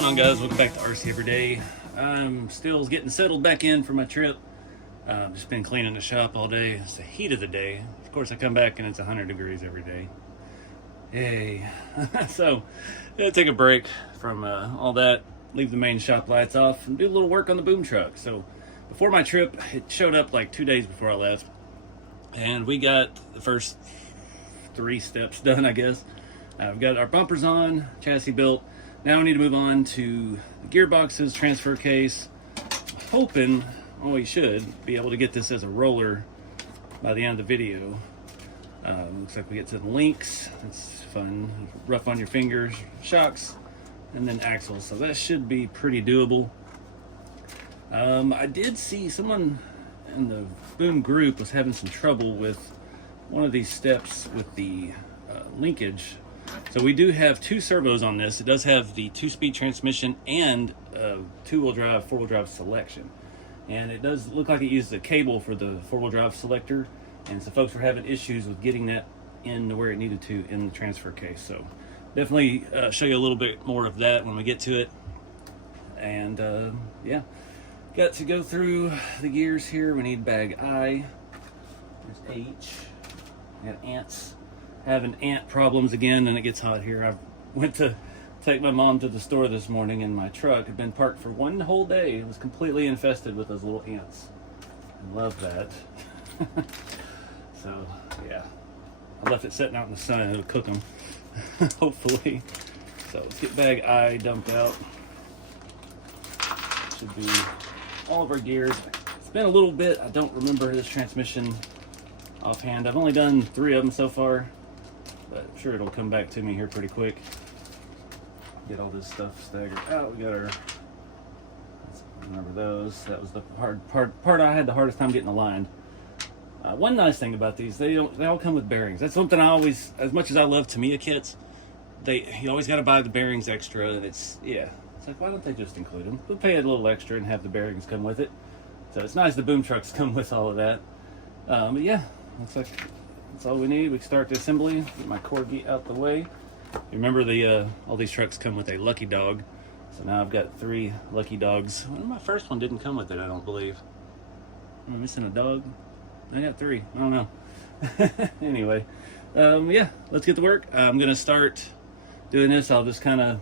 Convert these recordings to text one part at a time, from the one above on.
going on, guys? Welcome back to RC Everyday. I'm still getting settled back in for my trip. Just been cleaning the shop all day. It's the heat of the day. Of course, I come back and it's 100 degrees every day. Yay. So, yeah, take a break from all that, leave the main shop lights off, and do a little work on the boom truck. So, before my trip, it showed up like 2 days before I left, and we got the first 3 steps done, I guess. We've got our bumpers on, chassis built. Now we need to move on to the gearboxes, transfer case. Hoping, well, we should be able to get this as a roller by the end of the video. Looks like we get to the links. It's fun, rough on your fingers, shocks, and then axles. So that should be pretty doable. I did see someone in the boom group was having some trouble with one of these steps with the linkage. So we do have 2 servos on this. It does have the 2-speed transmission and 2-wheel drive, 4-wheel drive selection. And it does look like it uses a cable for the 4-wheel drive selector. And so folks were having issues with getting that in to where it needed to in the transfer case. So definitely show you a little bit more of that when we get to it. And yeah, got to go through the gears here. We need bag I. There's H. We got ants. Having ant problems again, and it gets hot here. I went to take my mom to the store this morning, and my truck had been parked for 1 whole day. It was completely infested with those little ants. I love that. So yeah, I left it sitting out in the sun and it'll cook them. Hopefully. So let's get bag I dumped out. Should be all of our gears. It's been a little bit. I don't remember this transmission offhand. I've only done 3 of them so far, but I'm sure it'll come back to me here pretty quick. Get all this stuff staggered out. We got our, let's remember those. That was the hard part I had the hardest time getting aligned. One nice thing about these, they all come with bearings. That's something I always, as much as I love Tamiya kits, you always got to buy the bearings extra, and it's like, why don't they just include them? We'll pay a little extra and have the bearings come with it. So it's nice the boom trucks come with all of that. But yeah, looks like that's all we need. We can start the assembly. Get my corgi out the way. Remember, all these trucks come with a lucky dog. So now I've got 3 lucky dogs. Well, my first one didn't come with it, I don't believe. Am I missing a dog? I got 3. I don't know. Anyway, yeah, let's get to work. I'm gonna start doing this. I'll just kind of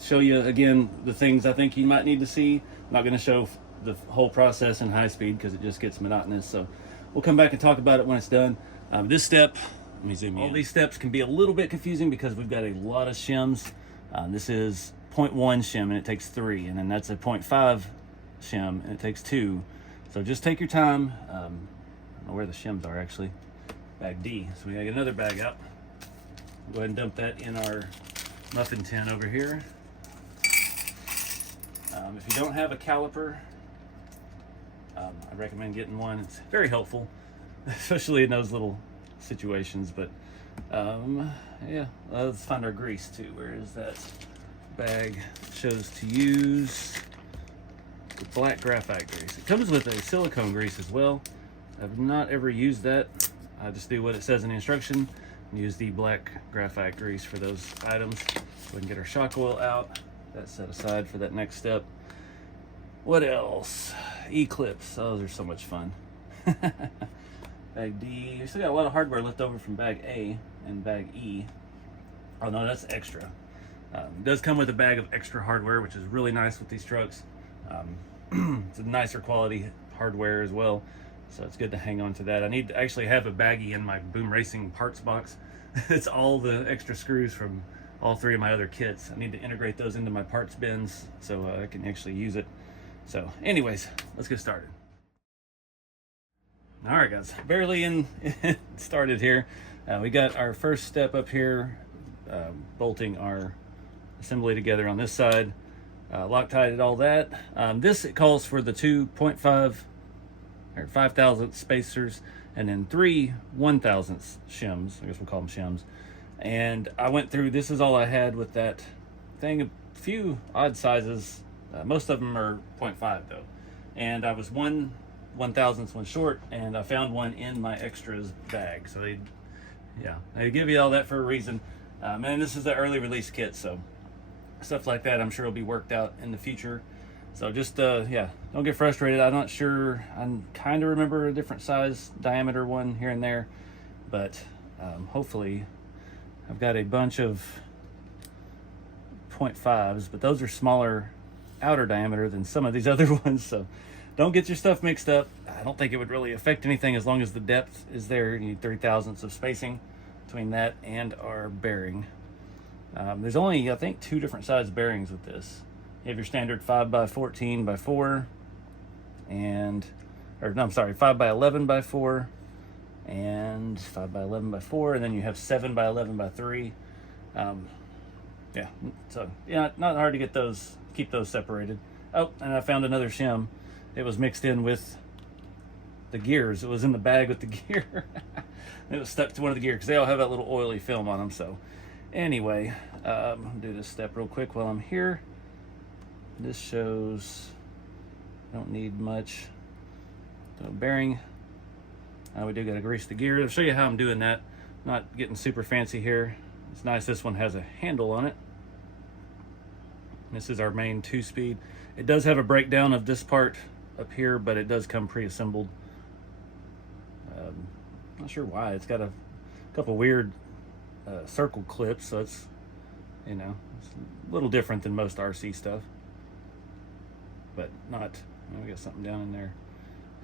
show you again the things I think you might need to see. I'm not gonna show the whole process in high speed because it just gets monotonous. So we'll come back and talk about it when it's done. This step, let me zoom in. All these steps can be a little bit confusing because we've got a lot of shims. This is 0.1 shim and it takes 3, and then that's a 0.5 shim and it takes 2. So just take your time. I don't know where the shims are actually. Bag D. So we gotta get another bag out. Go ahead and dump that in our muffin tin over here. If you don't have a caliper, I recommend getting one. It's very helpful, especially in those little situations. But yeah, let's find our grease too. Where is that bag? Shows to use the black graphite grease. It comes with a silicone grease as well. I've not ever used that. I just do what it says in the instruction and use the black graphite grease for those items. Go ahead and get our shock oil out. That's set aside for that next step. What else? E-clips. Oh, those are so much fun. Bag D. We still got a lot of hardware left over from bag A and bag E. Oh no, that's extra. It does come with a bag of extra hardware, which is really nice with these trucks. It's a nicer quality hardware as well, so it's good to hang on to that. I need to actually have a baggie in my boom racing parts box. It's all the extra screws from all 3 of my other kits. I need to integrate those into my parts bins so I can actually use it. So anyways, let's get started. All right, guys, barely started here. We got our first step up here, bolting our assembly together on this side. Loctite and all that. This, it calls for the 2.5 or 5,000 spacers and then 3 1,000th shims. I guess we'll call them shims. And I went through, this is all I had with that thing, a few odd sizes. Most of them are 0.5 though. And I was 1/1000th one short, and I found one in my extras bag. So they give you all that for a reason. And this is the early release kit, so stuff like that, I'm sure will be worked out in the future. So just yeah, don't get frustrated. I'm not sure. I kind of remember a different size diameter one here and there, but hopefully I've got a bunch of 0.5s, but those are smaller outer diameter than some of these other ones. So don't get your stuff mixed up. I don't think it would really affect anything as long as the depth is there. You need 3/1000ths of spacing between that and our bearing. There's only, I think, 2 different size bearings with this. You have your standard 5x14x4 and, or no, I'm sorry, 5x11x4 and 5x11x4, and then you have 7x11x3. Yeah, so yeah, not hard to get those, keep those separated. Oh, and I found another shim. It was mixed in with the gears. It was in the bag with the gear. It was stuck to one of the gears because they all have that little oily film on them. So anyway, I'll do this step real quick while I'm here. This shows I don't need much. So bearing. We do got to grease the gear. I'll show you how I'm doing that. Not getting super fancy here. It's nice this one has a handle on it. This is our main 2-speed. It does have a breakdown of this part up here, but it does come pre-assembled. Not sure why. It's got a couple weird circle clips, so it's, you know, it's a little different than most RC stuff. But not, we got something down in there.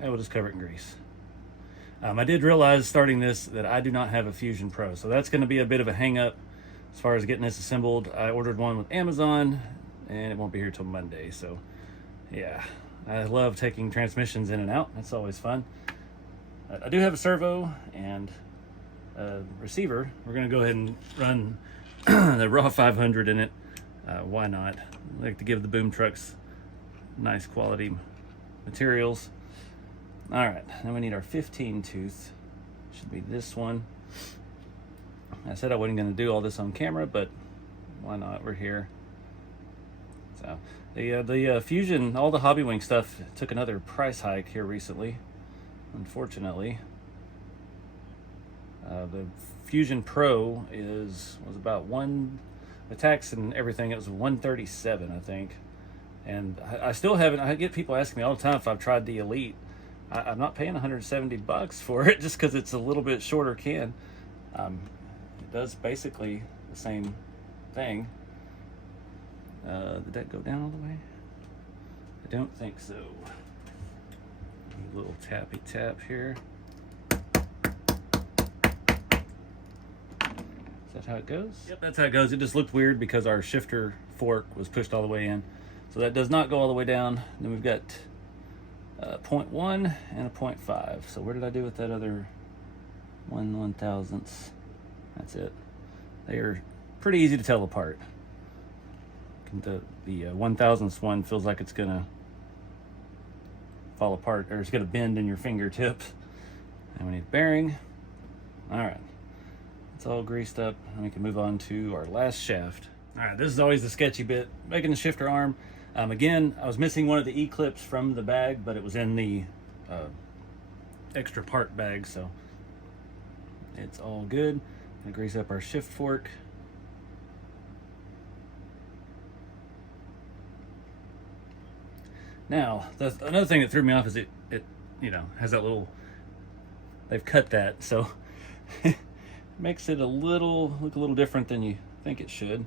I will just cover it in grease. I did realize starting this that I do not have a Fusion Pro, so that's going to be a bit of a hang up as far as getting this assembled. I ordered one with Amazon and it won't be here till Monday. So yeah, I love taking transmissions in and out. That's always fun. I do have a servo and a receiver. We're going to go ahead and run the raw 500 in it. Why not? I like to give the boom trucks nice quality materials. All right, then we need our 15 tooth. Should be this one. I said I wasn't going to do all this on camera, but why not? We're here. So the Fusion, all the Hobbywing stuff took another price hike here recently, unfortunately. The Fusion Pro was about the tax and everything, it was $137, I think. And I still haven't. I get people asking me all the time if I've tried the Elite. I'm not paying $170 for it just because it's a little bit shorter can. It does basically the same thing. Did that go down all the way? I don't think so. A little tappy tap here. Is that how it goes? Yep, that's how it goes. It just looked weird because our shifter fork was pushed all the way in. So that does not go all the way down. Then we've got 0.1 and a 0.5. So where did I do with that other 1/1000th? That's it. They are pretty easy to tell apart. The 1/1000th one feels like it's gonna fall apart, or it's gonna bend in your fingertips. And we need a bearing. All right, it's all greased up, and we can move on to our last shaft. All right, this is always the sketchy bit, making the shifter arm. Again, I was missing one of the E-clips from the bag, but it was in the extra part bag, so it's all good. Gonna grease up our shift fork. Now, another thing that threw me off is it you know, has that little, they've cut that, so it makes it look a little different than you think it should.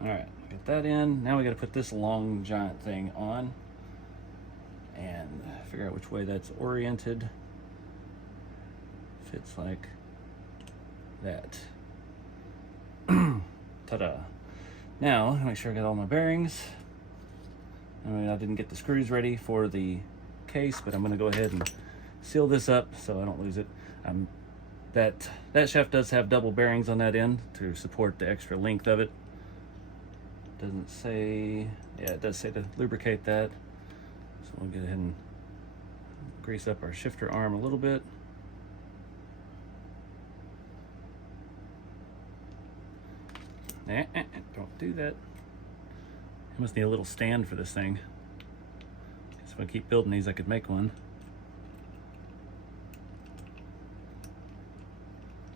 All right, get that in. Now we got to put this long giant thing on and figure out which way that's oriented. Fits like that. Ta-da. Now, make sure I got all my bearings. I didn't get the screws ready for the case, but I'm going to go ahead and seal this up so I don't lose it. That shaft does have double bearings on that end to support the extra length of it. Doesn't say, yeah, it does say to lubricate that. So we'll go ahead and grease up our shifter arm a little bit. Don't do that. I must need a little stand for this thing. So if I keep building these, I could make one.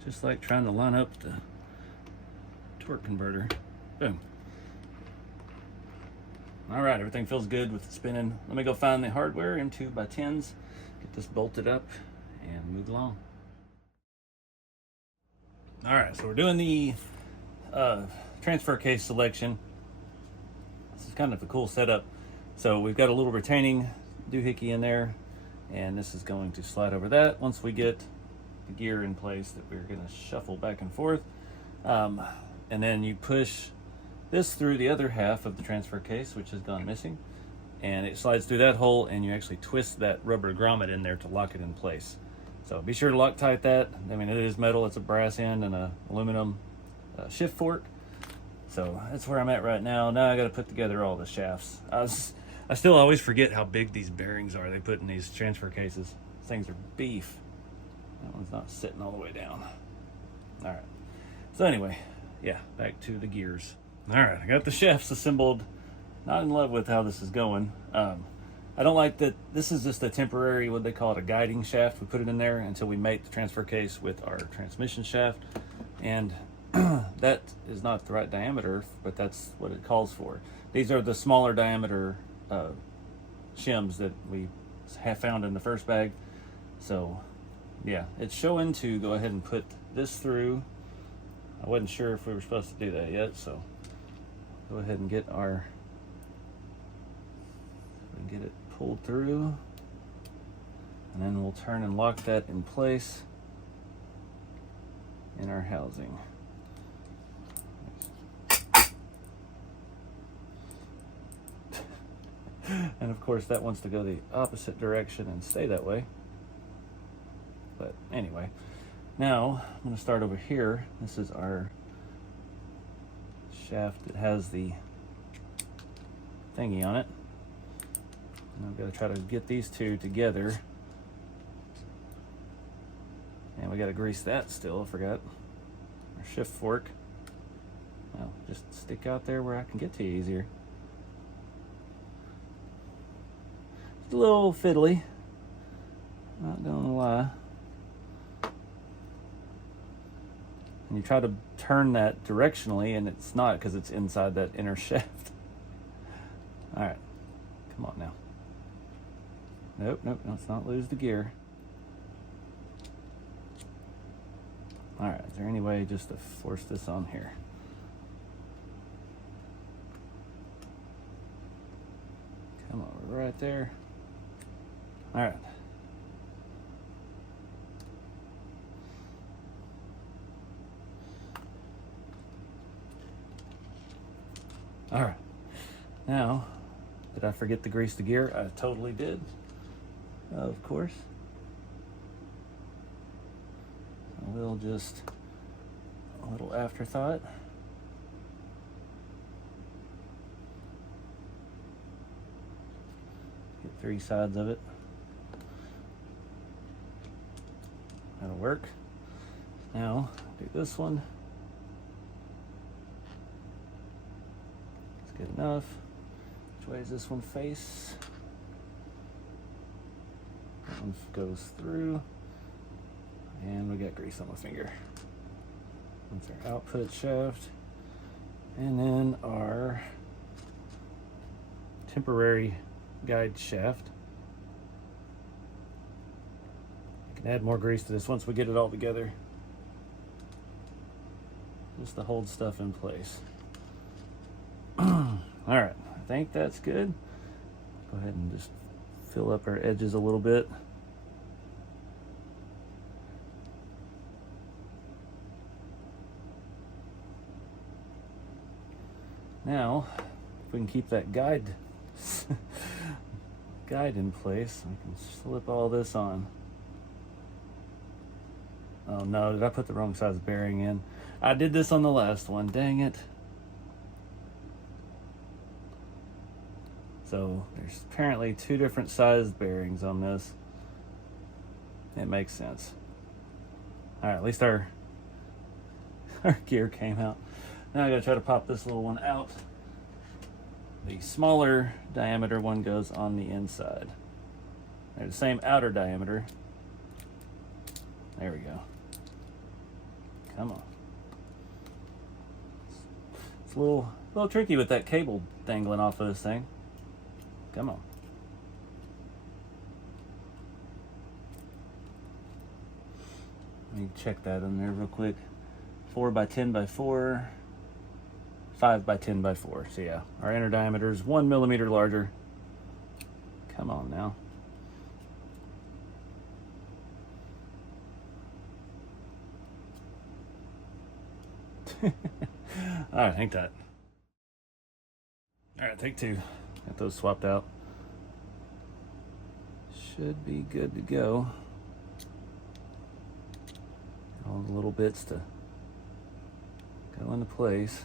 Just like trying to line up the torque converter. Boom. All right, everything feels good with spinning. Let me go find the hardware, M2x10s, get this bolted up and move along. All right, so we're doing the transfer case selection. This is kind of a cool setup. So we've got a little retaining doohickey in there, and this is going to slide over that once we get the gear in place that we're going to shuffle back and forth. And then you push this through the other half of the transfer case, which has gone missing, and it slides through that hole, and you actually twist that rubber grommet in there to lock it in place. So be sure to Loctite that. I mean, it is metal, it's a brass end and a aluminum shift fork. So that's where I'm at right now. Now I got to put together all the shafts. I still always forget how big these bearings are they put in these transfer cases. These things are beef. That one's not sitting all the way down. All right. So anyway, yeah, back to the gears. All right, I got the shafts assembled. Not in love with how this is going. I don't like that this is just a temporary, what they call it, a guiding shaft. We put it in there until we mate the transfer case with our transmission shaft. And that is not the right diameter, but that's what it calls for. These are the smaller diameter shims that we have found in the first bag. So yeah, it's showing to go ahead and put this through. I wasn't sure if we were supposed to do that yet, so go ahead and get it pulled through, and then we'll turn and lock that in place in our housing. And of course that wants to go the opposite direction and stay that way. But anyway, now I'm going to start over here. This is our shaft that has the thingy on it. And I've got to try to get these two together. And we got to grease that still, I forgot. Our shift fork. Well, just stick out there where I can get to you easier. It's a little fiddly, not gonna lie. And you try to turn that directionally, and it's not, because it's inside that inner shaft. All right, come on now. Nope, let's not lose the gear. All right, is there any way just to force this on here? Come on, we're right there. All right. All right. Now, did I forget to grease the gear? I totally did. Of course. We'll just, a little afterthought. Get 3 sides of it. That'll work. Now, do this one. That's good enough. Which way does this one face? That one goes through. And we got grease on my finger. That's our output shaft. And then our temporary guide shaft. You can add more grease to this once we get it all together, just to hold stuff in place. All right, I think that's good. Go ahead and just fill up our edges a little bit. Now, if we can keep that guide in place, we can slip all this on. Oh no, did I put the wrong size bearing in? I did this on the last one, dang it. So there's apparently 2 different size bearings on this. It makes sense. All right, at least our gear came out. Now I gotta try to pop this little one out. The smaller diameter one goes on the inside. They're the same outer diameter. There we go. Come on. It's a little tricky with that cable dangling off of this thing. Come on. Let me check that in there real quick. 4 by 10 by 4, 5 by 10 by 4. So yeah, our inner diameter is 1 millimeter larger. Come on now. All right, hang tight. All right, take two. Got those swapped out. Should be good to go. All the little bits to go into place.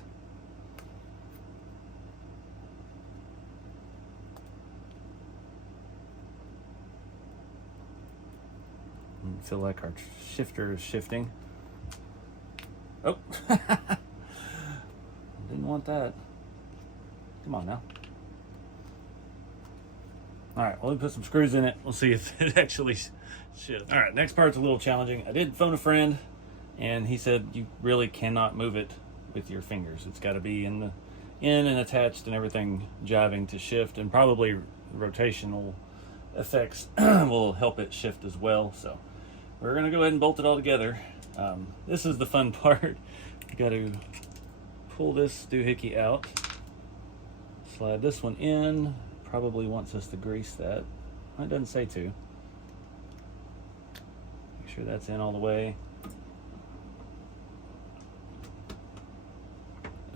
I feel like our shifter is shifting. Oh, didn't want that. Come on now. All right, well, let me put some screws in it. We'll see if it actually shifts. All right, next part's a little challenging. I did phone a friend, and he said you really cannot move it with your fingers. It's got to be in and attached and everything jiving to shift, and probably rotational effects will help it shift as well. So we're gonna go ahead and bolt it all together. This is the fun part. You got to pull this doohickey out, slide this one in. Probably wants us to grease that. It doesn't say to. Make sure that's in all the way.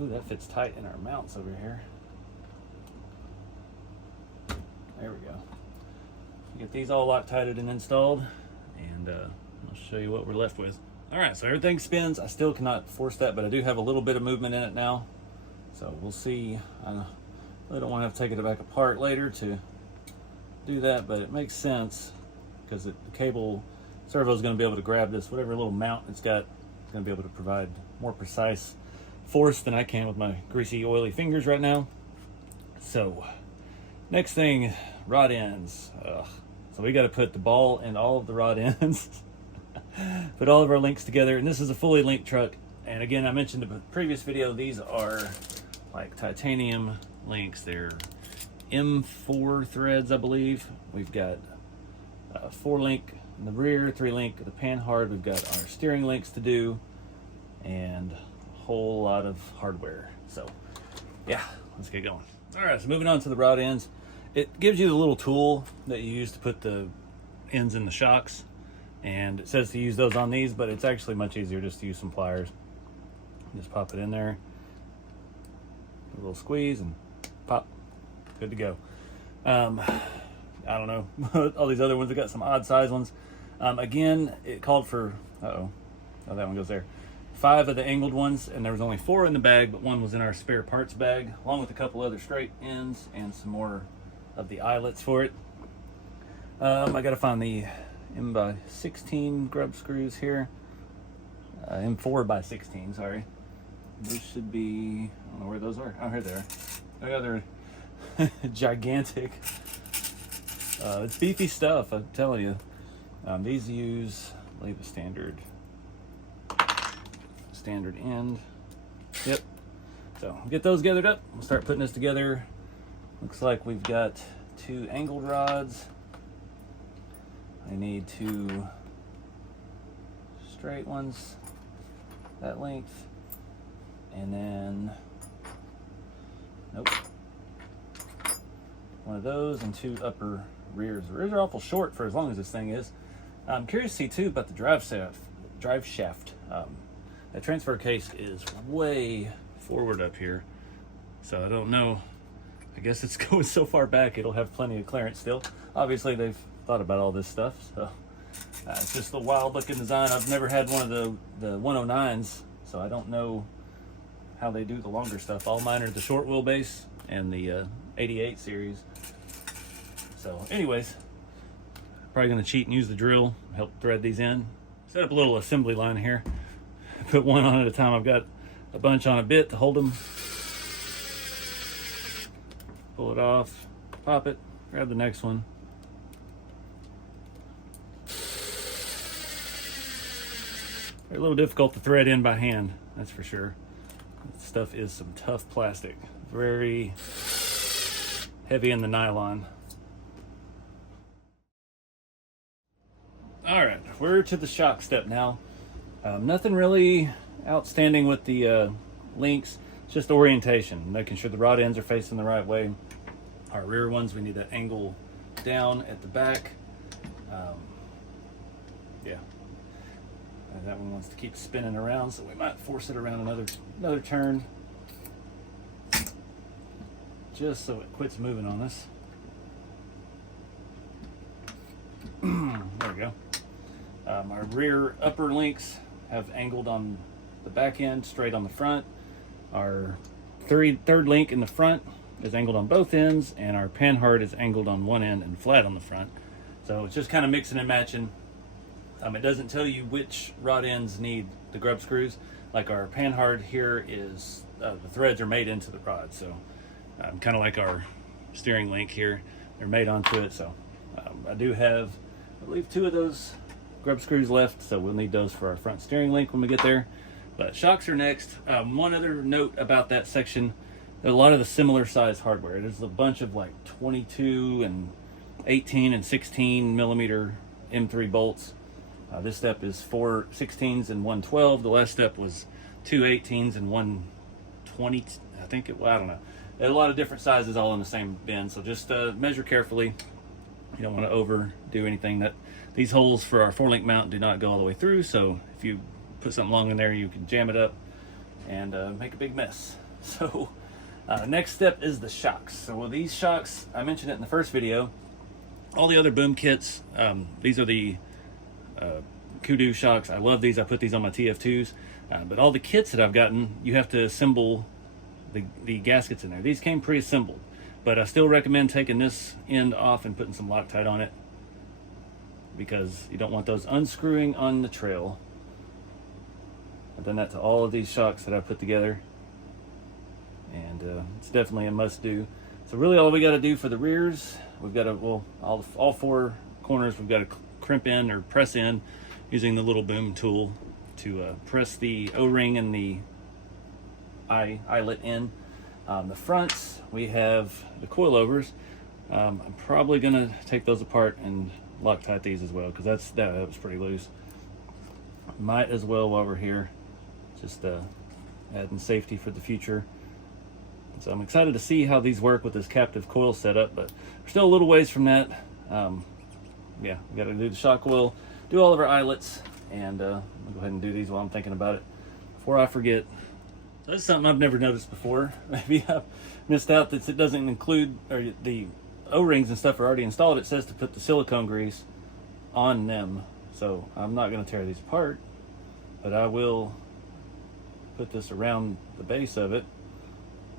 Ooh, that fits tight in our mounts over here. There we go. Get these all Loctited and installed, and I'll show you what we're left with. All right, so everything spins. I still cannot force that, but I do have a little bit of movement in it now. So we'll see. I really don't want to have to take it back apart later to do that, but it makes sense because the cable servo is going to be able to grab this, whatever little mount it's got. It's going to be able to provide more precise force than I can with my greasy, oily fingers right now. So next thing, rod ends. So we got to put the ball and all of the rod ends, put all of our links together, and this is a fully linked truck. And again, I mentioned in the previous video, these are like titanium links. They're M4 threads, I believe. We've got 4 link in the rear, 3 link at the panhard. We've got our steering links to do, and a whole lot of hardware. So yeah, let's get going. All right, so moving on to the rod ends. It gives you the little tool that you use to put the ends in the shocks, and it says to use those on these, but it's actually much easier just to use some pliers. Just pop it in there, a little squeeze, and pop. Good to go. I don't know, all these other ones, I got some odd size ones. Again, it called for, oh, that one goes there. 5 of the angled ones, and there was only 4 in the bag, but 1 was in our spare parts bag, along with a couple other straight ends and some more of the eyelets for it. I gotta find the M by 16 grub screws here. M4 by 16, sorry. Those should be, I don't know where those are. Oh, here they are. Oh yeah, they're gigantic. It's beefy stuff, I'm telling you. These use, I believe, a standard end. Yep. So we'll get those gathered up. We'll start putting this together. Looks like we've got 2 angled rods. I need 2 straight ones that length, and then nope, 1 of those, and 2 upper rears. The rears are awful short for as long as this thing is. I'm curious to see too about the drive shaft. That transfer case is way forward up here, so I don't know. I guess it's going so far back it'll have plenty of clearance still. Obviously they've thought about all this stuff, so it's just a wild looking design. I've never had one of the 109s, so I don't know how they do the longer stuff. All mine are the short wheelbase and the 88 series. So anyways, probably gonna cheat and use the drill, help thread these in. Set up a little assembly line here. Put one on at a time. I've got a bunch on a bit to hold them. Pull it off, pop it, grab the next one. They're a little difficult to thread in by hand, that's for sure. This stuff is some tough plastic. Very heavy in the nylon. All right, we're to the shock step now. Nothing really outstanding with the links, it's just orientation, making sure the rod ends are facing the right way. Our rear ones, we need that angle down at the back. Yeah, and that one wants to keep spinning around, so we might force it around another turn, just so it quits moving on us. There we go. Our rear upper links have angled on the back end, straight on the front. Our third link in the front is angled on both ends, and our panhard is angled on one end and flat on the front. So it's just kind of mixing and matching. It doesn't tell you which rod ends need the grub screws. Like our panhard here is, the threads are made into the rod. So kind of like our steering link here, they're made onto it. So I do have, I believe, 2 of those grub screws left, so we'll need those for our front steering link when we get there. But shocks are next. One other note about that section, a lot of the similar size hardware. There's a bunch of like 22 and 18 and 16 millimeter M3 bolts. This step is 4 16s and 1 12. The last step was 2 18s and 1 20. I think it, well, I don't know. There's a lot of different sizes all in the same bin, so just measure carefully. You don't want to overdo anything. That these holes for our 4-link mount do not go all the way through, so if you put something long in there, you can jam it up and make a big mess. So next step is the shocks. So with these shocks, I mentioned it in the first video, all the other boom kits, these are the Kudu shocks. I love these. I put these on my TF2s, but all the kits that I've gotten, you have to assemble the gaskets in there. These came pre-assembled, but I still recommend taking this end off and putting some Loctite on it, because you don't want those unscrewing on the trail. I've done that to all of these shocks that I put together, and it's definitely a must-do. So really all we got to do for the rears, we've got to, well, all 4 corners we've got to crimp in or press in using the little boom tool to press the O-ring and the eyelet in. The fronts, we have the coilovers. I'm probably gonna take those apart and Loctite these as well, because that was pretty loose. Might as well while we're here, just adding safety for the future. So I'm excited to see how these work with this captive coil setup, but we're still a little ways from that. Yeah, we got to do the shock coil, do all of our eyelets, and I'll go ahead and do these while I'm thinking about it before I forget. So that's something I've never noticed before. Maybe I've missed out that it doesn't include, or the O-rings and stuff are already installed. It says to put the silicone grease on them. So I'm not going to tear these apart, but I will put this around the base of it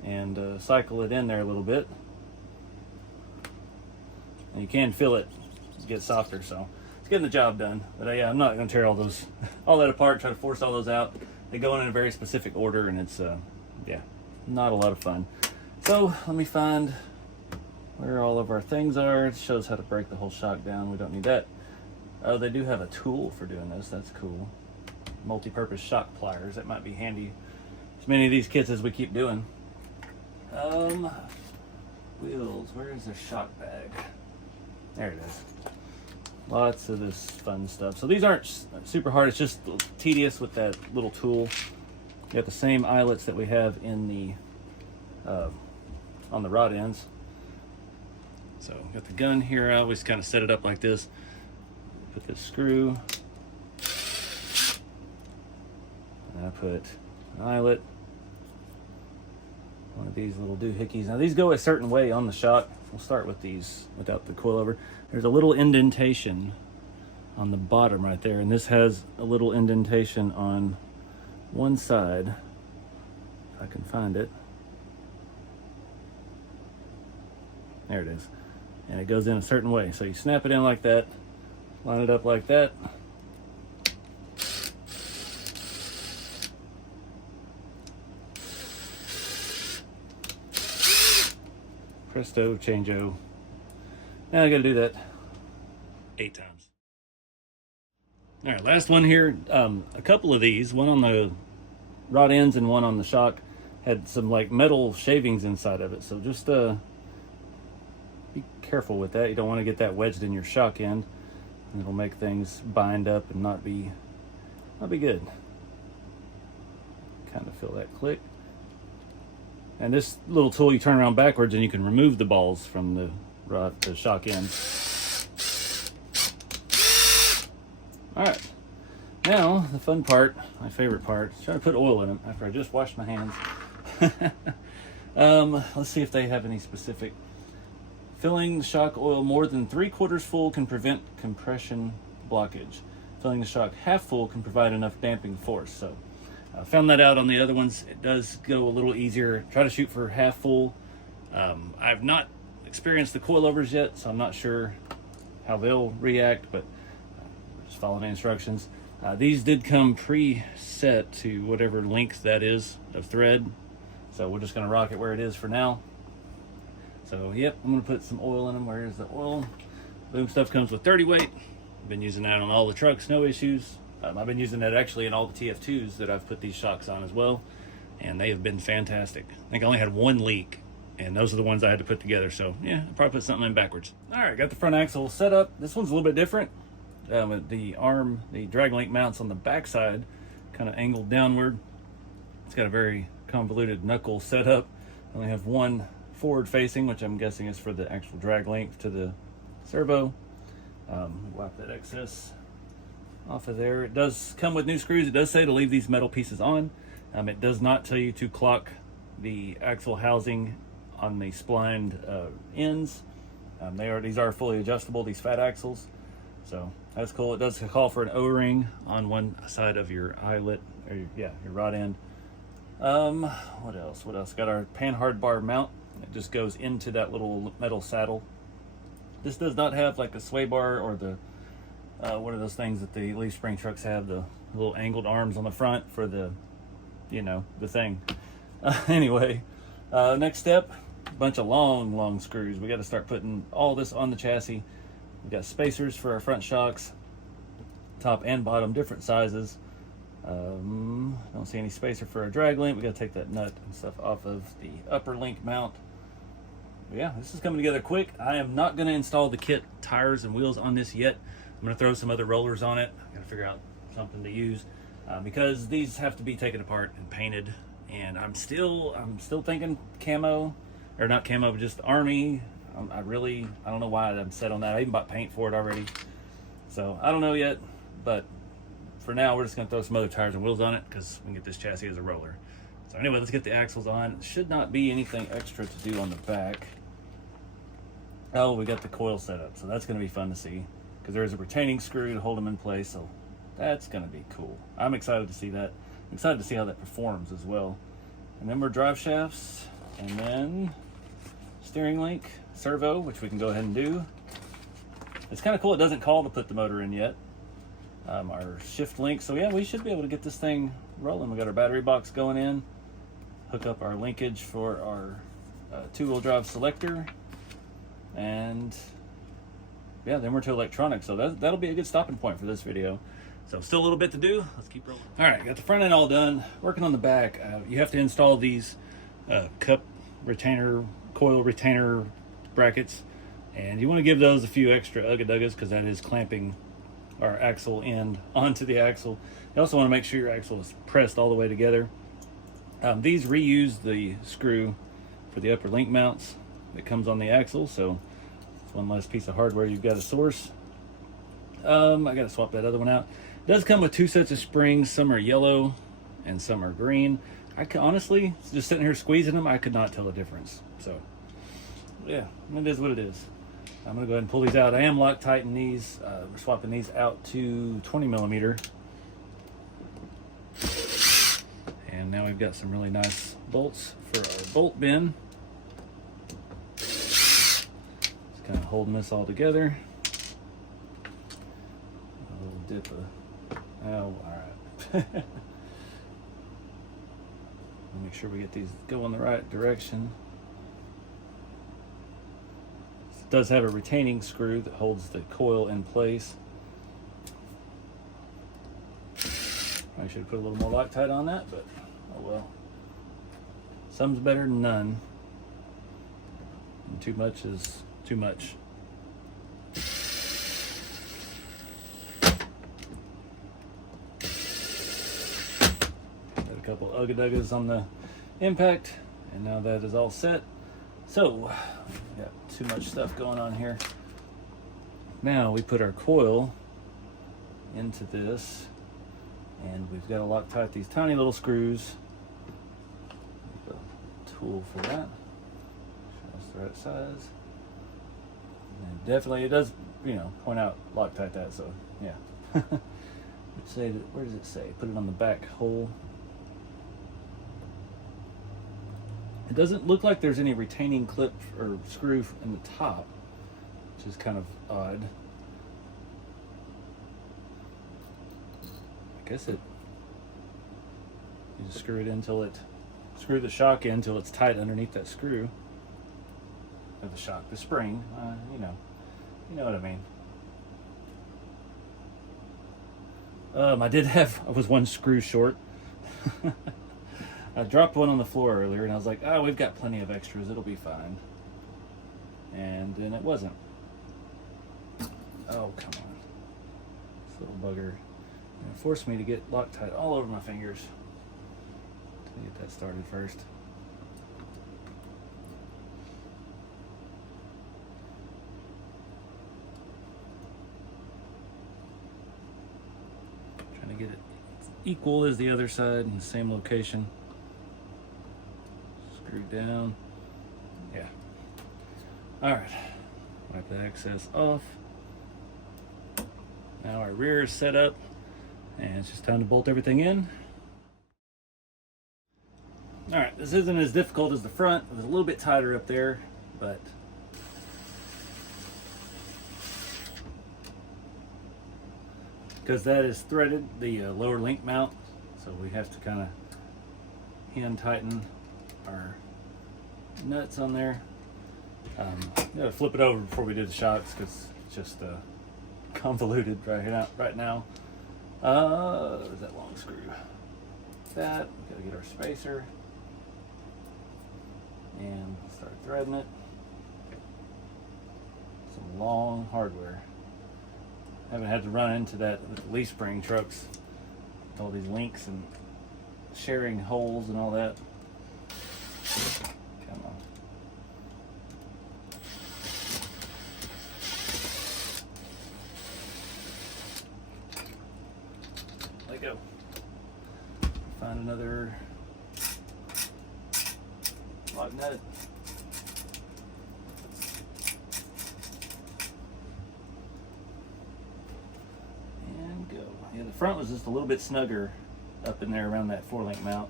and cycle it in there a little bit. And you can feel it get softer, so it's getting the job done. But yeah, I'm not going to tear all that apart, try to force all those out. They go in a very specific order, and it's yeah, not a lot of fun. So let me find where all of our things are. It shows how to break the whole shock down. We don't need that. Oh, they do have a tool for doing this. That's cool. Multi-purpose shock pliers. That might be handy. As many of these kits as we keep doing. Wheels. Where is the shock bag? There it is. Lots of this fun stuff. So these aren't super hard. It's just tedious with that little tool. You got the same eyelets that we have in the on the rod ends. So got the gun here. I always kind of set it up like this. Put this screw. And I put an eyelet. One of these little doohickeys. Now these go a certain way on the shock. We'll start with these without the coilover. There's a little indentation on the bottom right there, and this has a little indentation on one side, if I can find it. There it is. And it goes in a certain way. So you snap it in like that, line it up like that. Presto, changeo. Now I gotta do that 8 times. All right, last one here. A couple of these, one on the rod ends and one on the shock, had some like metal shavings inside of it. So just careful with that. You don't want to get that wedged in your shock end. It'll make things bind up and not be good. Kind of feel that click. And this little tool, you turn around backwards and you can remove the balls from the shock end. All right, now the fun part, my favorite part, is trying to put oil in them after I just washed my hands. Let's see if they have any specific. Filling the shock oil more than 3/4 full can prevent compression blockage. Filling the shock half full can provide enough damping force. So I found that out on the other ones. It does go a little easier. Try to shoot for half full. I've not experienced the coilovers yet, so I'm not sure how they'll react, but just follow the instructions. These did come pre-set to whatever length that is of thread. So we're just gonna rock it where it is for now. So yep, I'm gonna put some oil in them. Where is the oil? Boom Stuff comes with 30 weight. I've been using that on all the trucks, no issues. I've been using that actually in all the TF2s that I've put these shocks on as well, and they have been fantastic. I think I only had one leak, and those are the ones I had to put together. So yeah, I'll probably put something in backwards. All right, got the front axle set up. This one's a little bit different. The arm, the drag link mounts on the back side, kind of angled downward. It's got a very convoluted knuckle setup. I only have one forward facing, which I'm guessing is for the actual drag length to the servo. Wipe that excess off of there. It does come with new screws. It does say to leave these metal pieces on. It does not tell you to clock the axle housing on the splined ends. These are fully adjustable, these fat axles. So that's cool. It does call for an O-ring on one side of your eyelet, or your rod end. What else? Got our panhard bar mount. It just goes into that little metal saddle. This does not have like a sway bar or the what are those things that the leaf spring trucks have, the little angled arms on the front for the the thing. Anyway, next step, a bunch of long screws. We got to start putting all this on the chassis. We got spacers for our front shocks, top and bottom, different sizes. Don't see any spacer for our drag link. We got to take that nut and stuff off of the upper link mount. But yeah, this is coming together quick. I am not going to install the kit tires and wheels on this yet. I'm going to throw some other rollers on it. I got to figure out something to use because these have to be taken apart and painted. And I'm still thinking camo, or not camo, but just army. I don't know why I'm set on that. I even bought paint for it already. So I don't know yet, but for now, we're just gonna throw some other tires and wheels on it because we can get this chassis as a roller. So anyway, let's get the axles on. Should not be anything extra to do on the back. Oh, we got the coil set up, so that's gonna be fun to see because there's a retaining screw to hold them in place, so that's gonna be cool. I'm excited to see that. I'm excited to see how that performs as well. And then we're drive shafts, and then steering link, servo, which we can go ahead and do. It's kind of cool. It doesn't call to put the motor in yet. Our shift link. So yeah, we should be able to get this thing rolling. We got our battery box going in. Hook up our linkage for our two-wheel drive selector, and yeah, then we're to electronics. So that'll be a good stopping point for this video. So still a little bit to do. Let's keep rolling. All right, got the front end all done. Working on the back. You have to install these cup retainer, coil retainer brackets, and you want to give those a few extra ugga-duggas because that is clamping our axle end onto the axle. You also want to make sure your axle is pressed all the way together. These reuse the screw for the upper link mounts that comes on the axle, so it's one less piece of hardware you've got to source. I got to swap that other one out. It does come with two sets of springs. Some are yellow and some are green. I could honestly, just sitting here squeezing them, I could not tell the difference. So yeah, it is what it is. I'm gonna go ahead and pull these out. I am Loctiting these. We're swapping these out to 20 millimeter. And now we've got some really nice bolts for our bolt bin. Just kind of holding this all together. A little dip of, oh, all right. Make sure we get these go in the right direction. It does have a retaining screw that holds the coil in place. I should have put a little more Loctite on that, but oh well. Some's better than none. And too much is too much. Got a couple ugga-duggas on the impact, and now that is all set. So, we got too much stuff going on here. Now we put our coil into this, and we've got to Loctite these tiny little screws. A tool for that. Show us the right size. And definitely, it does, you know, point out Loctite that. So yeah. Say that, where does it say? Put it on the back hole. It doesn't look like there's any retaining clip or screw in the top, which is kind of odd. I guess you just screw it in until screw the shock in until it's tight underneath that screw. Or the shock, the spring, you know what I mean. I was one screw short. I dropped one on the floor earlier, and I was like, oh, we've got plenty of extras, it'll be fine. And then it wasn't. Oh, come on. This little bugger. It forced me to get Loctite all over my fingers. To get that started first. Trying to get it equal as the other side in the same location. Screw down. Yeah. Alright. Wipe the excess off. Now our rear is set up, and it's just time to bolt everything in. Alright, this isn't as difficult as the front. It was a little bit tighter up there, but because that is threaded, the lower link mount, so we have to kind of hand tighten our nuts on there. Gotta flip it over before we do the shocks because it's just convoluted right now. There's that long screw. That, we gotta get our spacer and start threading it. Some long hardware. Haven't had to run into that with the leaf spring trucks. All these links and sharing holes and all that. Come on. Let go. Find another lock nut. And go. Yeah, the front was just a little bit snugger up in there around that 4-link mount.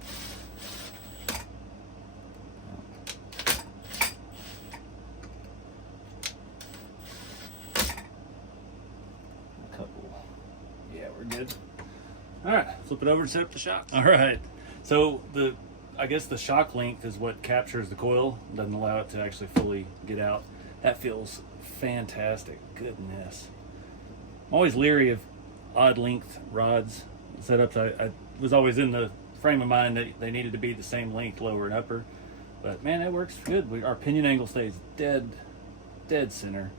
A couple. Yeah, we're good. All right, flip it over and set up the shock. All right, so I guess the shock length is what captures the coil, doesn't allow it to actually fully get out. That feels fantastic, goodness. I'm always leery of odd length rods setups. I was always in the frame of mind that they needed to be the same length, lower and upper, but man, it works good. Our pinion angle stays dead center,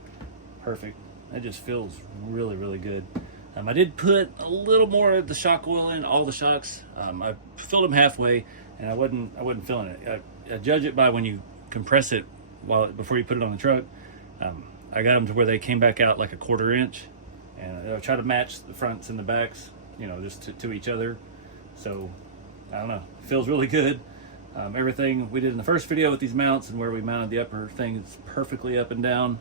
perfect. It just feels really, really good. I did put a little more of the shock oil in all the shocks. I filled them halfway, and I wasn't feeling it. I judge it by when you compress it before you put it on the truck. I got them to where they came back out like a 1/4 inch, and I try to match the fronts and the backs, you know, just to each other. So I don't know, it feels really good. Everything we did in the first video with these mounts and where we mounted the upper thing is perfectly up and down.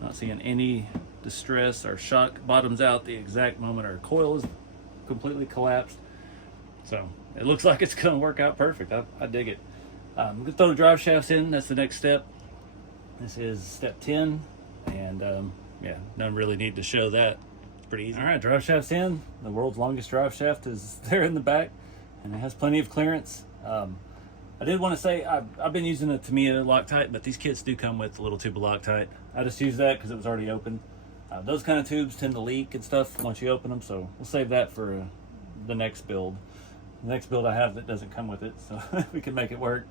Not seeing any distress. Our shock bottoms out the exact moment our coil is completely collapsed. So it looks like it's going to work out perfect. I dig it. I'm going to throw the drive shafts in. That's the next step. This is step 10. And yeah, don't really need to show that. It's pretty easy. All right, drive shafts in. The world's longest drive shaft is there in the back, and it has plenty of clearance. I did want to say I've been using a Tamiya Loctite, but these kits do come with a little tube of Loctite. I just used that because it was already open. Those kind of tubes tend to leak and stuff once you open them, so we'll save that for the next build. The next build I have that doesn't come with it, so we can make it work.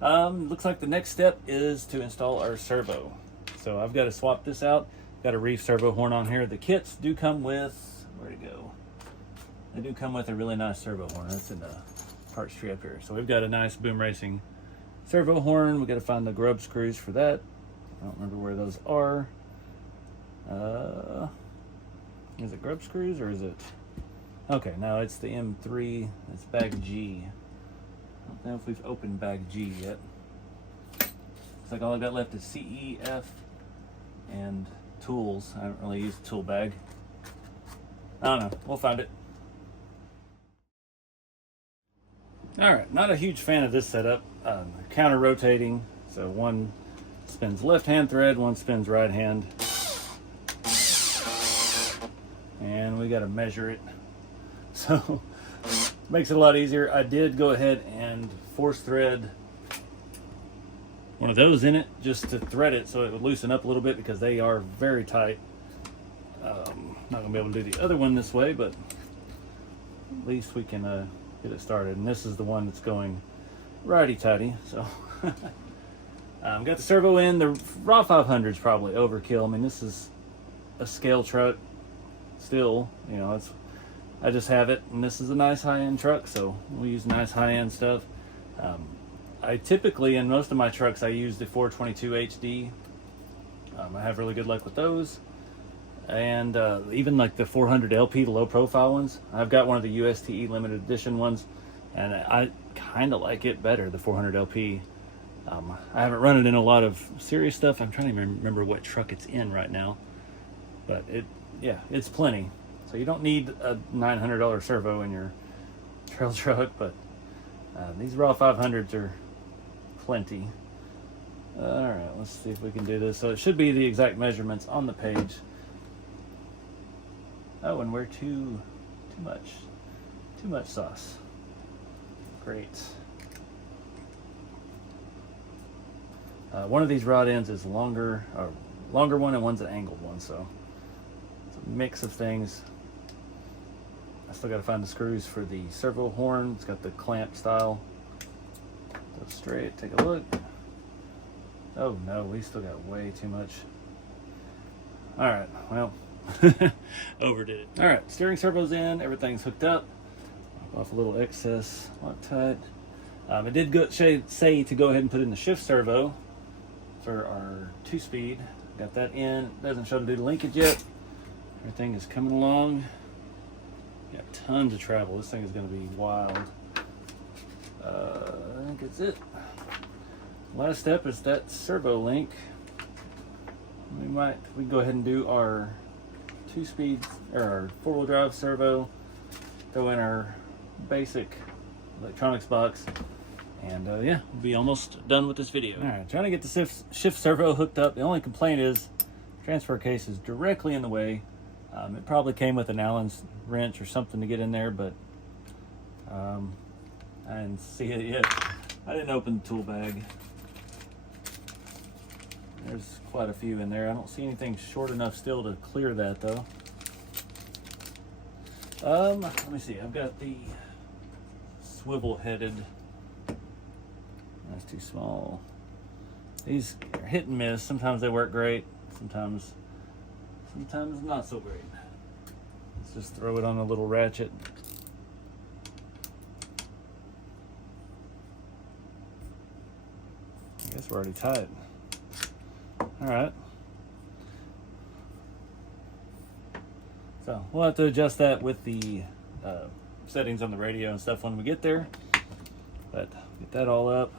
Looks like the next step is to install our servo. So I've got to swap this out. Got a reef servo horn on here. The kits do come with, where'd it go? They do come with a really nice servo horn. That's in the parts tree up here. So we've got a nice Boom Racing servo horn. We got to find the grub screws for that. I don't remember where those are. Is it grub screws or is it? Okay, no, it's the M3. It's bag G. I don't know if we've opened bag G yet. Looks like all I've got left is CE, F, and tools. I haven't really used the tool bag. I don't know. We'll find it. Alright, not a huge fan of this setup. Counter rotating. So one spins left hand thread, one spins right hand. And we got to measure it. So makes it a lot easier. I did go ahead and force thread one of those in it just to thread it so it would loosen up a little bit because they are very tight. Not gonna be able to do the other one this way, but at least we can get it started. And this is the one that's going righty-tighty. So got the servo in. The Raw 500 is probably overkill. I mean, this is a scale truck still, you know, I just have it, and this is a nice high-end truck, so we use nice high-end stuff. I typically, in most of my trucks, I use the 422 HD. I have really good luck with those. And even like the 400 LP, the low-profile ones. I've got one of the USTE limited edition ones, and I kind of like it better, the 400 LP. I haven't run it in a lot of serious stuff. I'm trying to remember what truck it's in right now. But yeah, it's plenty. So you don't need a $900 servo in your trail truck, but these Raw 500s are plenty. All right, let's see if we can do this. So it should be the exact measurements on the page. Oh, and we're too much sauce. Great. One of these rod ends is longer one, and one's an angled one, so it's a mix of things. I still got to find the screws for the servo horn. It's got the clamp style. Go straight, take a look. Oh no, we still got way too much. All right, well, overdid it. All right, steering servo's in, everything's hooked up. Off a little excess Loctite. It did say to go ahead and put in the shift servo for our 2-speed. Got that in. It doesn't show to do the linkage yet. Everything is coming along. Got tons of travel. This thing is going to be wild. I think that's it. Last step is that servo link. We can go ahead and do our 2-speed or our 4-wheel drive servo. Throw in our basic electronics box, and yeah, we'll be almost done with this video. All right, trying to get the shift servo hooked up. The only complaint is transfer case is directly in the way. It probably came with an Allen's wrench or something to get in there, but I didn't see it yet. I didn't open the tool bag. There's quite a few in there. I don't see anything short enough still to clear that though. Let me see. I've got the swivel-headed. That's too small. These are hit and miss. Sometimes they work great. Sometimes not so great. Let's just throw it on a little ratchet. I guess we're already tight. All right. So we'll have to adjust that with the settings on the radio and stuff when we get there. But get that all up.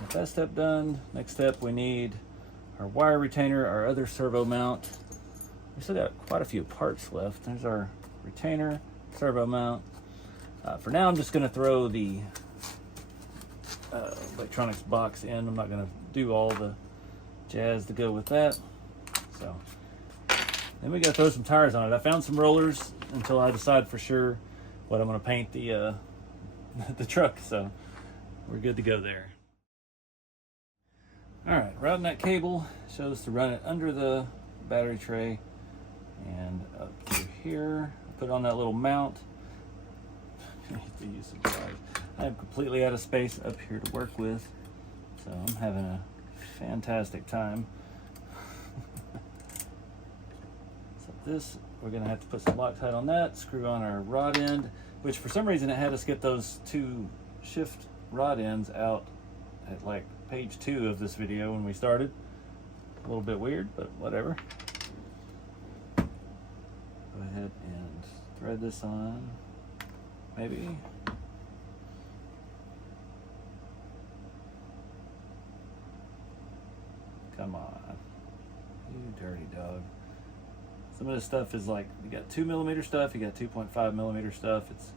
With that step done, next step we need our wire retainer, our other servo mount. We still got quite a few parts left. There's our retainer, servo mount. For now, I'm just going to throw the electronics box in. I'm not going to do all the jazz to go with that. So then we got to throw some tires on it. I found some rollers until I decide for sure what I'm going to paint the the truck. So we're good to go there. All right, routing that cable shows to run it under the battery tray and up through here. Put it on that little mount. I have to use some pliers. I am completely out of space up here to work with, so I'm having a fantastic time. So this, we're gonna have to put some Loctite on that, screw on our rod end, which for some reason it had us get those 2 shift rod ends out at like page 2 of this video when we started. A little bit weird, but whatever. Go ahead and thread this on, maybe. Come on, you dirty dog. Some of this stuff is like, you got 2mm stuff, you got 2.5mm stuff. It's,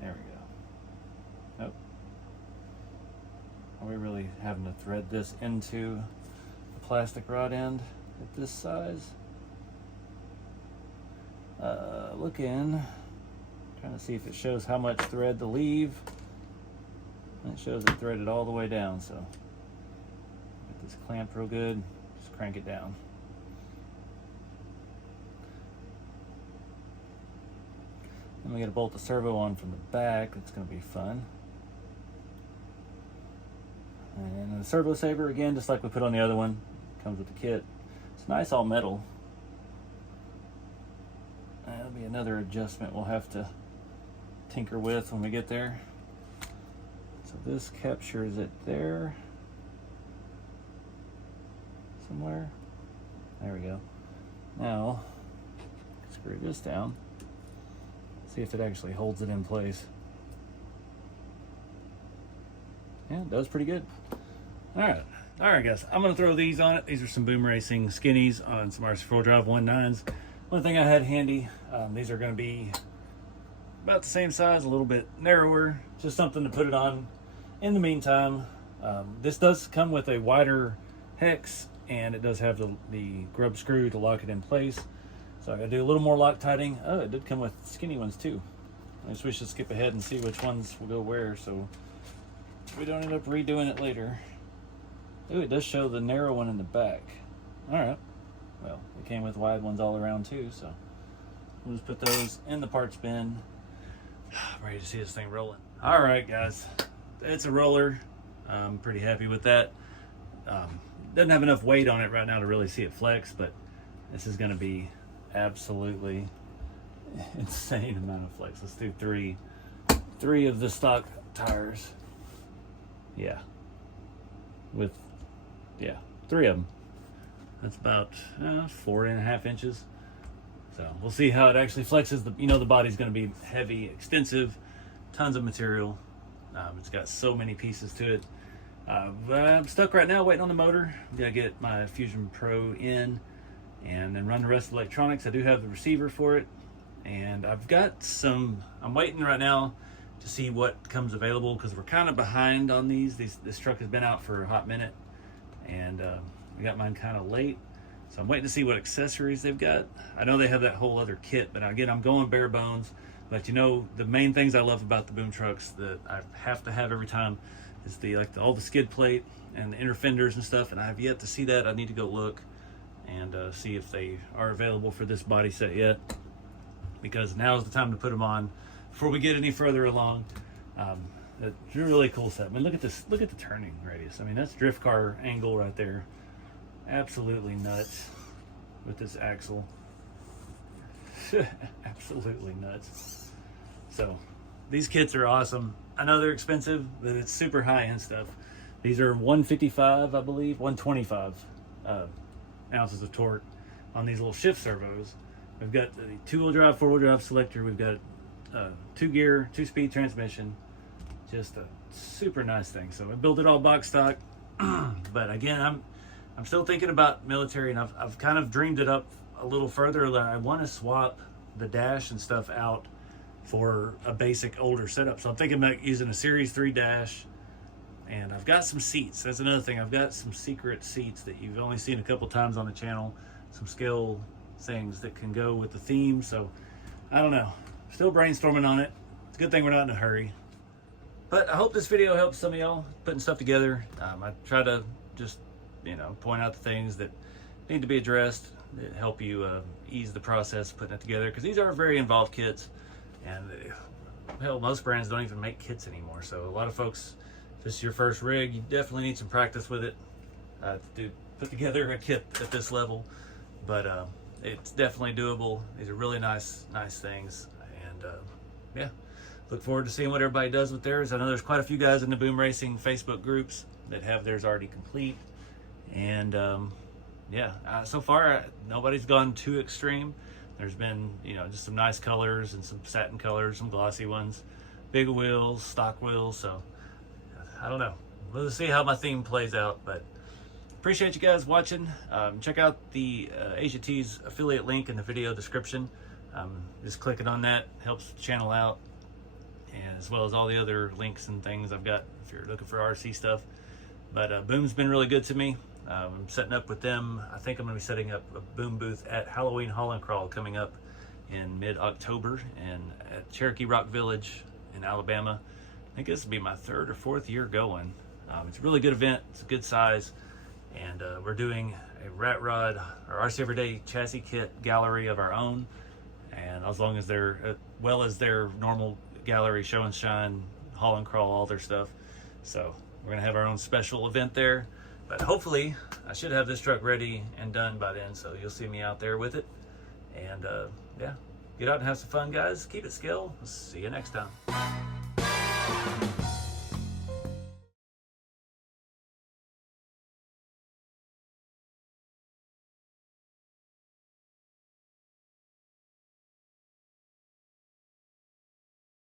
there we go. Nope. Are we really having to thread this into the plastic rod end at this size? Looking, trying to see if it shows how much thread to leave. And it shows it threaded all the way down, so get this clamped real good, just crank it down. Then we got to bolt the servo on from the back. That's going to be fun. And the servo saver, again, just like we put on the other one, comes with the kit. It's nice all metal. That'll be another adjustment we'll have to tinker with when we get there. So this captures it there somewhere. There we go. Now, screw this down. See if it actually holds it in place. Yeah, it does pretty good. All right, guys. I'm gonna throw these on it. These are some Boom Racing skinnies on some RC4 Drive 1.9s. One thing I had handy, these are gonna be about the same size, a little bit narrower, just something to put it on in the meantime. This does come with a wider hex, and it does have the grub screw to lock it in place. So I gotta do a little more Loctiting. Oh, it did come with skinny ones too. I guess we should skip ahead and see which ones will go where, so we don't end up redoing it later. Ooh, it does show the narrow one in the back. All right. Well, it came with wide ones all around too, so we'll just put those in the parts bin. I'm ready to see this thing rolling. All right, guys. It's a roller. I'm pretty happy with that. Doesn't have enough weight on it right now to really see it flex, but this is going to be absolutely insane amount of flex. Let's do three of the stock tires. Yeah. Three of them. That's about 4.5 inches. So we'll see how it actually flexes. The body's going to be heavy, extensive, tons of material. It's got so many pieces to it. I'm stuck right now waiting on the motor. I'm gonna get my Fusion Pro in and then run the rest of the electronics. I do have the receiver for it, and I'm waiting right now to see what comes available, because we're kind of behind on these. This truck has been out for a hot minute, and I got mine kind of late, so I'm waiting to see what accessories they've got. I know they have that whole other kit, but again, I'm going bare bones. But the main things I love about the boom trucks that I have to have every time is all the skid plate and the inner fenders and stuff, and I have yet to see that. I need to go look and see if they are available for this body set yet, because now is the time to put them on before we get any further along. It's a really cool set. I mean, look at this. Look at the turning radius. I mean, that's drift car angle right there. Absolutely nuts with this axle. Absolutely nuts. So these kits are awesome. I know they're expensive, but it's super high-end stuff. These are 155, I believe, 125 ounces of torque on these little shift servos. We've got the 2-wheel drive, 4-wheel drive selector. We've got 2-gear, 2-speed transmission. Just a super nice thing. So I built it all box stock. But again, I'm still thinking about military, and I've kind of dreamed it up a little further. I want to swap the dash and stuff out for a basic older setup. So I'm thinking about using a Series 3 dash, and I've got some seats. That's another thing. I've got some secret seats that you've only seen a couple times on the channel, some scale things that can go with the theme. So I don't know, still brainstorming on it. It's a good thing we're not in a hurry. But I hope this video helps some of y'all putting stuff together. I try to just point out the things that need to be addressed that help you ease the process of putting it together, because these are very involved kits, and hell, most brands don't even make kits anymore. So a lot of folks if this is your first rig, you definitely need some practice with it to put together a kit at this level. But it's definitely doable. These are really nice things, and yeah, look forward to seeing what everybody does with theirs. I know there's quite a few guys in the boom racing Facebook groups that have theirs already complete, and yeah, so far nobody's gone too extreme. There's been, you know, just some nice colors and some satin colors, some glossy ones, big wheels, stock wheels. So I don't know, we'll see how my theme plays out, but appreciate you guys watching. Check out the Asia Tees affiliate link in the video description. Just clicking on that helps the channel out, and as well as all the other links and things I've got if you're looking for RC stuff. But Boom's been really good to me. I'm setting up with them. I think I'm going to be setting up a Boom booth at Halloween Haul and Crawl coming up in mid-October, and at Cherokee Rock Village in Alabama. I think this will be my 3rd or 4th year going. It's a really good event. It's a good size, and we're doing a rat rod or RC Everyday chassis kit gallery of our own, and as long as they're well as their normal gallery, show and shine, haul and crawl, all their stuff. So we're gonna have our own special event there, but hopefully I should have this truck ready and done by then, so you'll see me out there with it. And yeah, get out and have some fun, guys. Keep it skill. See you next time.